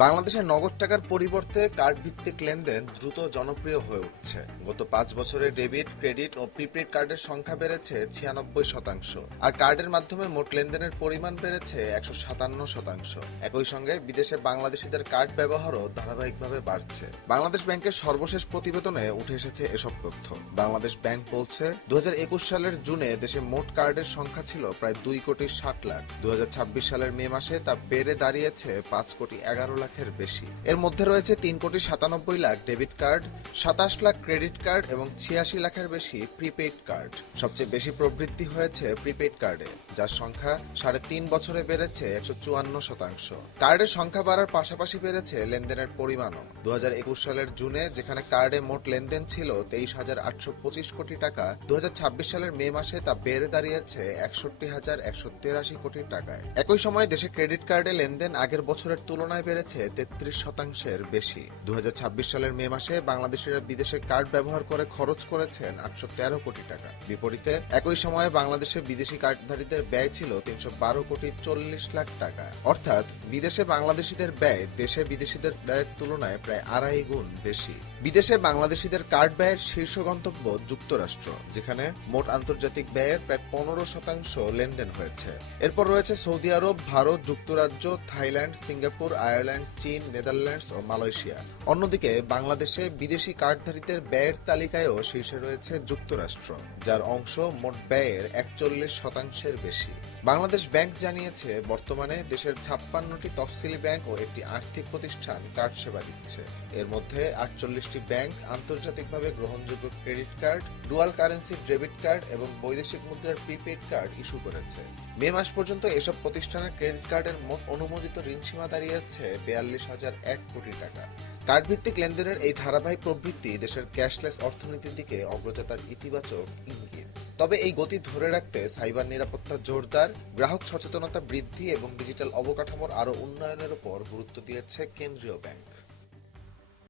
বাংলাদেশের নগদ টাকার পরিবর্তে কার্ড ভিত্তিক লেনদেন দ্রুত জনপ্রিয় হয়ে উঠছে। গত 5 বছরে ডেবিট, ক্রেডিট ও প্রিপেড কার্ডের সংখ্যা বেড়েছে 96%, আর কার্ডের মাধ্যমে মোট লেনদেনের পরিমাণ বেড়েছে 157%। একই সঙ্গে বিদেশে বাংলাদেশিদের কার্ড ব্যবহারও ধারাবাহিকভাবে বাড়ছে। বাংলাদেশ ব্যাংকের সর্বশেষ প্রতিবেদনে উঠে এসেছে এসব তথ্য। বাংলাদেশ ব্যাংক বলছে, 2021 সালের জুনে দেশে মোট কার্ডের সংখ্যা ছিল প্রায় 2,60,00,000। 2026 সালের মে মাসে তা বেড়ে দাঁড়িয়েছে 5,11,00,000-এর বেশি। এর মধ্যে রয়েছে 3,97,00,000 debit card, 27 lakh credit card এবং 86 লাখের বেশি প্রিপেইড কার্ড। সবচেয়ে বেশি প্রবৃদ্ধি হয়েছে প্রিপেইড কার্ডে, যার সংখ্যা 3.5 বছরে বেড়েছে 154%। কার্ডের সংখ্যা বাড়ার পাশাপাশি বেড়েছে লেনদেনের পরিমাণও। 2021 সালের জুনে যেখানে কার্ডে মোট লেনদেন ছিল 23,825 কোটি টাকা, 2026 সালের মে মাসে তা বেড়ে দাঁড়িয়েছে 61,183 কোটি টাকায়। একই সময় দেশে ক্রেডিট কার্ডে লেনদেন আগের বছরের তুলনায় বেড়েছে 33%-এর বেশি। 2026 সালের মে মাসে বাংলাদেশিরা বিদেশে কার্ড ব্যবহার করে খরচ করেছেন 813 কোটি টাকা। বিপরীতে একই সময়ে বাংলাদেশে বিদেশি কার্ডধারীদের ব্যয় ছিল 312,40,00,000 টাকা। অর্থাৎ বিদেশে বাংলাদেশিদের ব্যয় দেশে বিদেশিদের ব্যয়ের তুলনায় প্রায় 2.5 গুণ বেশি। বিদেশে বাংলাদেশিদের কার্ড ব্যয়ের শীর্ষ গন্তব্য যুক্তরাষ্ট্র, যেখানে মোট আন্তর্জাতিক ব্যয়ের প্রায় 15% লেনদেন হয়েছে। এরপর রয়েছে সৌদি আরব, ভারত, যুক্তরাজ্য, থাইল্যান্ড, সিঙ্গাপুর, আয়ারল্যান্ড, চীন, নেদারল্যান্ডস ও মালয়েশিয়া। অন্যদিকে বাংলাদেশে বিদেশি কার্ডধারীদের ব্যয়ের তালিকায়ও শীর্ষে রয়েছে যুক্তরাষ্ট্র, যার অংশ মোট ব্যয়ের 41%-এর বেশি। বাংলাদেশ ব্যাংক জানিয়েছে, বর্তমানে দেশের 56টি তফসিলি ব্যাংক ও একটি আর্থিক প্রতিষ্ঠান কার্ড সেবা দিচ্ছে। এর মধ্যে 48টি ব্যাংক আন্তর্জাতিকভাবে গ্রহণযোগ্য credit card, dual currency debit card এবং বৈদেশিক মুদ্রার প্রিপেইড কার্ড ইস্যু করেছে। মে মাস পর্যন্ত এসব প্রতিষ্ঠানের ক্রেডিট কার্ডের মোট অনুমোদিত ঋণসীমা দাঁড়িয়েছে 42,001 কোটি টাকা। কার্ড ভিত্তিক লেনদেনের এই ধারাবাহিক প্রবৃদ্ধি দেশের ক্যাশলেস অর্থনীতির দিকে অগ্রযাত্রার ইতিবাচক ইঙ্গিত। তবে এই গতি ধরে রাখতে সাইবার নিরাপত্তা জোরদার, গ্রাহক সচেতনতা বৃদ্ধি এবং ডিজিটাল অবকাঠামোর আরও উন্নয়নের উপর গুরুত্ব দিয়েছে কেন্দ্রীয় ব্যাংক।